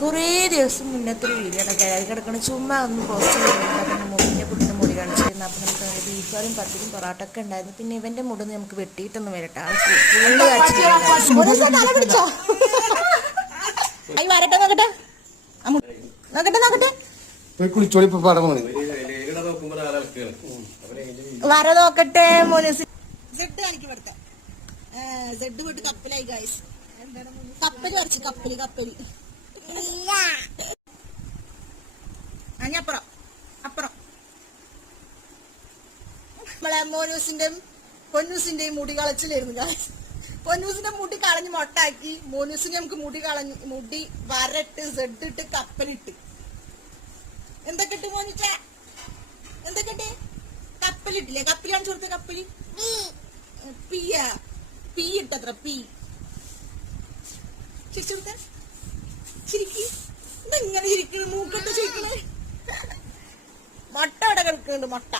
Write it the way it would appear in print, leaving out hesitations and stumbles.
കുറേ ദിവസം മുന്നത്തെ ഒരു വീഡിയോ ആണ് കിഴക്ക് കിടക്കണം. ചുമ്മാ ഒന്ന് പോസ്റ്റ് ചെയ്തിട്ട് മുടിൻ്റെ കുട്ടിൻ്റെ മുടി കാണിച്ചിരുന്നു. അപ്പം നമുക്ക് ബീഫ് കറിയും പത്തിരിയും പൊറാട്ട ഒക്കെ ഉണ്ടായിരുന്നു. പിന്നെ ഇവൻ്റെ മുടിന്ന് നമുക്ക് വെട്ടിയിട്ടൊന്നും വരട്ടെ. ഫുള്ള് പിടിച്ചോ വരട്ടെ നോക്കട്ടെ നോക്കട്ടെ നോക്കട്ടെ വര നോക്കട്ടെ മോനൂസ്. കപ്പലായി ഗൈസ്. കപ്പല് വരച്ച് കപ്പല് കപ്പല് അപ്പുറം അപ്പുറം നമ്മളെ മോനൂസിന്റെയും പൊന്നൂസിന്റെയും മുടി കളച്ചിലായിരുന്നു ഗൈസ്. പൊന്നൂസിന്റെ മുടി കളഞ്ഞ് മൊട്ടാക്കി, മോനൂസിന്റെ നമുക്ക് മുടി വരട്ട് സെഡിട്ട് കപ്പലിട്ട്. എന്തൊക്കെ ഇട്ട് മോനിച്ച എന്തൊക്കെ ഇട്ട്? കപ്പലിട്ടില്ലേ? കപ്പലാണ് ചോർത്ത കപ്പല് പീ ഇട്ടത്ര പീ ചിരിച്ചോർത്ത ചിരിക്ക്. ഇതെങ്ങനെ ചിരിക്കണ്? മൂക്കട്ട് ചിരിക്കണേ. മുട്ട അവിടെ കിടക്കുന്നുണ്ട് മുട്ട.